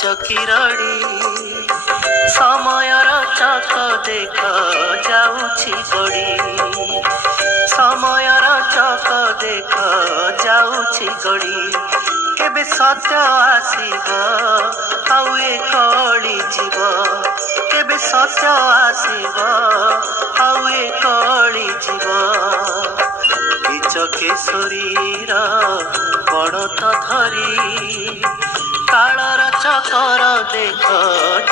ଚକିରଡ଼ି ସମୟର ଚକ ଦେଖ ଯାଉଛି ଗଡ଼ି ସମୟର ଚକ ଦେଖ ଯାଉଛି ଗଡ଼ି କେବେ ସତ୍ୟ ଆସିବ ଆଉ ଏ କଳି ଯିବ କେବେ ସତ୍ୟ ଆସିବ ଆଉ ଏ କଳି ଯିବ କେଶରୀର ବଡ଼ତ ଧରି କାଳର ଚକର ଦେଖ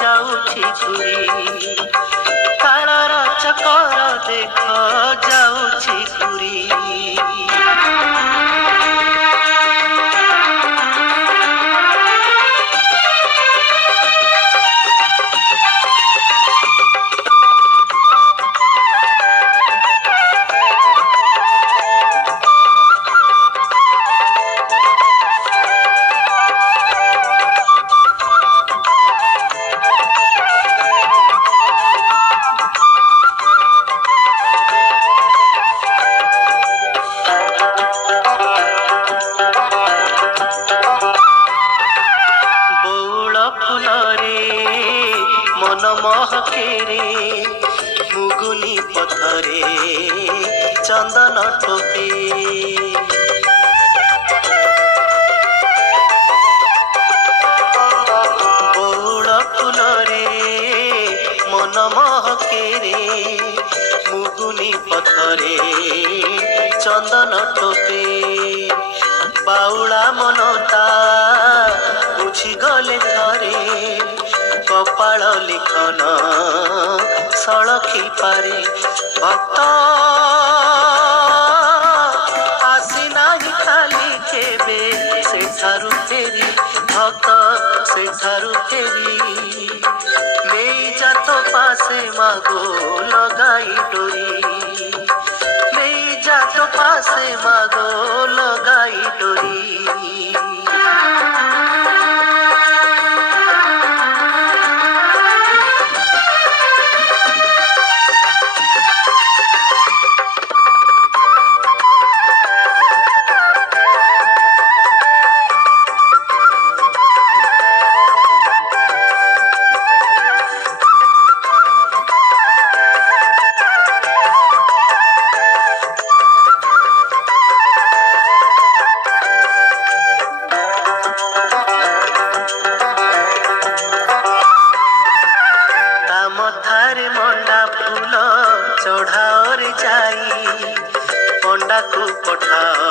ଯାଉଛି ଘୁରି କାଳର ଚକର ଦେଖ ଯାଉଛି ଘୁରି मन महकेरे मुगुनी पथरे चंदन ठोके बौल फुलरे मन महकेरे मुगुनी पथरे चंदन ठोके बाउला मनता बुझी गले थरे कपाल लिखन सड़खी पारे भक्त आसी नाही खाली केबे सेठारु फेरी भक्त सेठारु फेरी नहीं जातो पासे मागो लगाई डोरी नहीं जातो पासे मागो लगाई डोरी मथारे मंडा फूल चढ़ाओरे जाई पंडा को पठाओ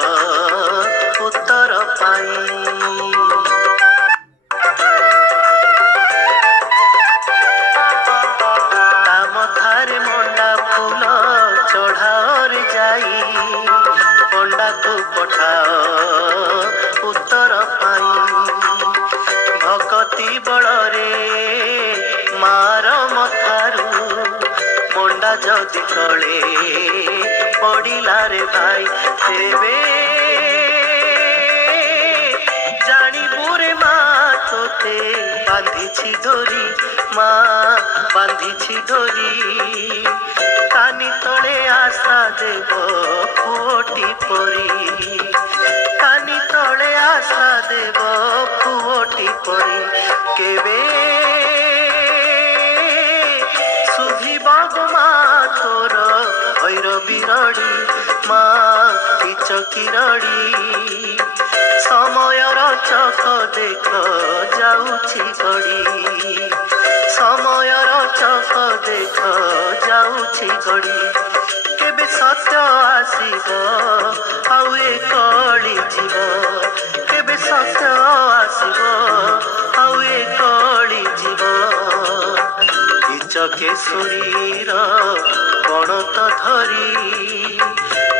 उत्तर पाई मथारे मंडा फूल चढ़ाओरे जाई पंडा को पठाओ उत्तर पाई भक्ति बड़रे मार मथारू मंडा जदि तले पड़िला रे भाई तेबे जानिबू रे माँ तोते बांधिछि डोरी माँ बांधिछि डोरी कानी तले आशा देव पुओटी परी कानी तले आशा देव पुओटी परी केबे तोर भैरवी रड़ी माँ चकिरड़ी समयर चक देख जाଉଛି गड़ी समयर चक देख जाଉଛି गड़ी केबे सत्य आसीब आउ ए कଳି जीव केबे सत्य आसीब आउ ए कଳି जीव केशरीर गणत धरी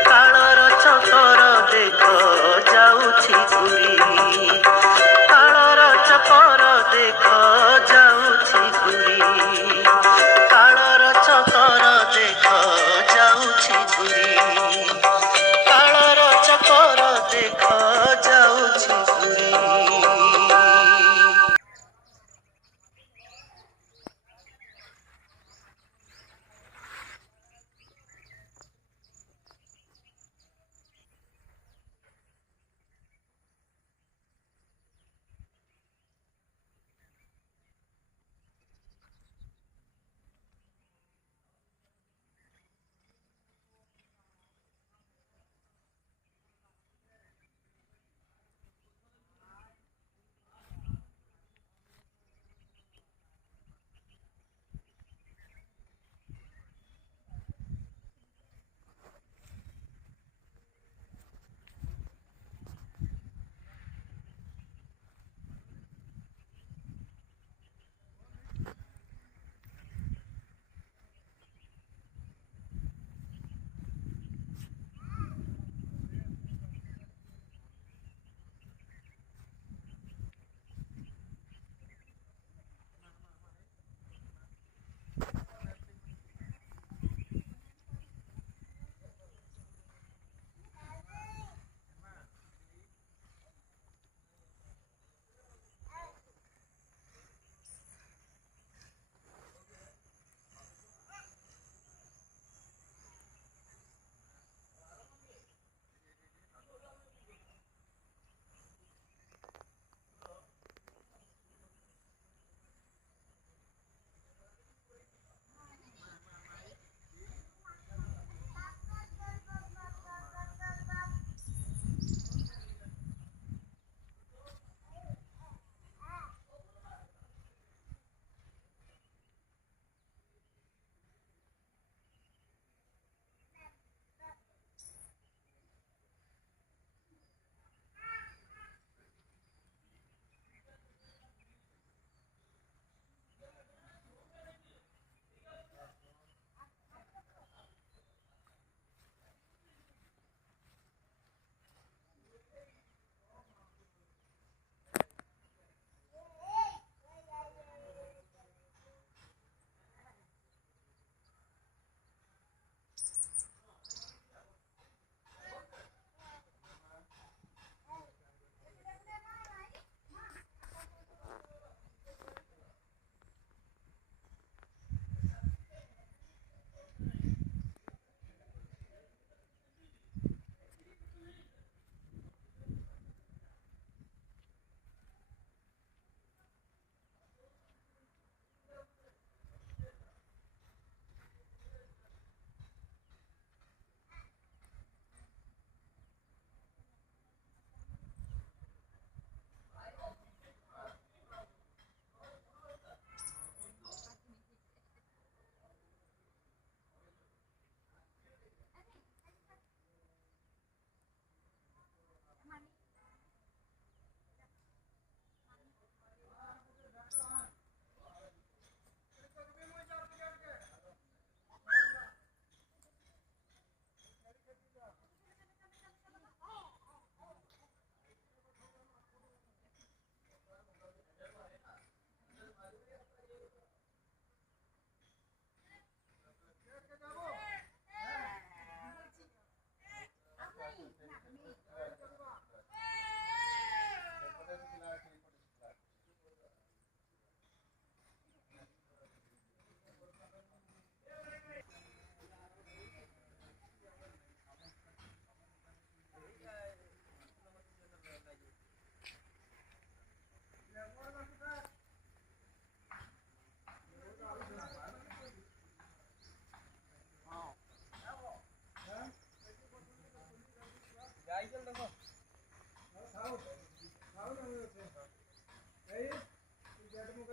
कालर चकर देख जाଉଛି घुरी कालर चकर देख जाଉଛି घुरी कालर चकर देख जाଉଛି घुरी कालर चकर देख जाଉଛି घुरी।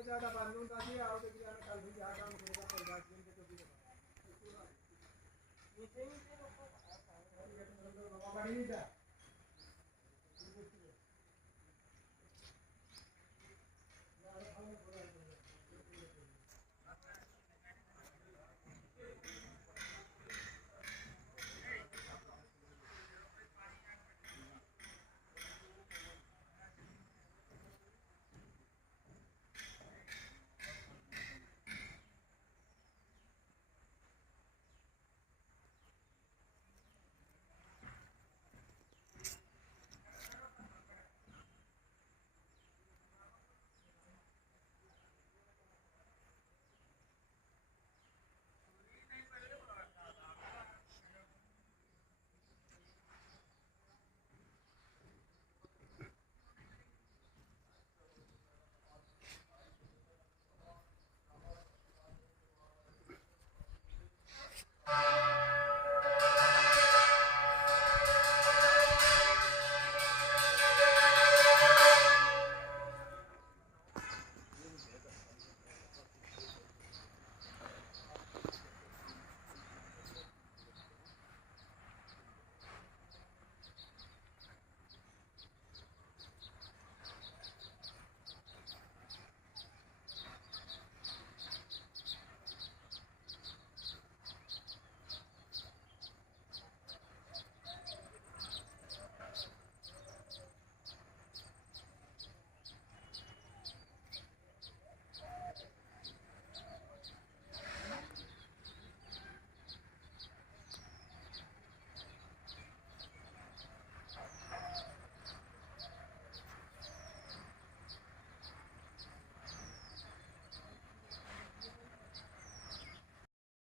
ਜਿਆਦਾ ਬੰਦ ਹੁੰਦਾ ਸੀ ਆਓ ਤੇ ਕਿਹਨਾਂ ਕੱਲ ਵੀ ਜਾ ਕੰਮ ਕਰੇਗਾ ਪਰ ਬਾਅਦ ਵਿੱਚ ਤੋਂ ਵੀ ਨੀਚੇ ਨੀਚੇ ਲੋਕਾਂ ਦਾ ਬੜੀ ਨਹੀਂ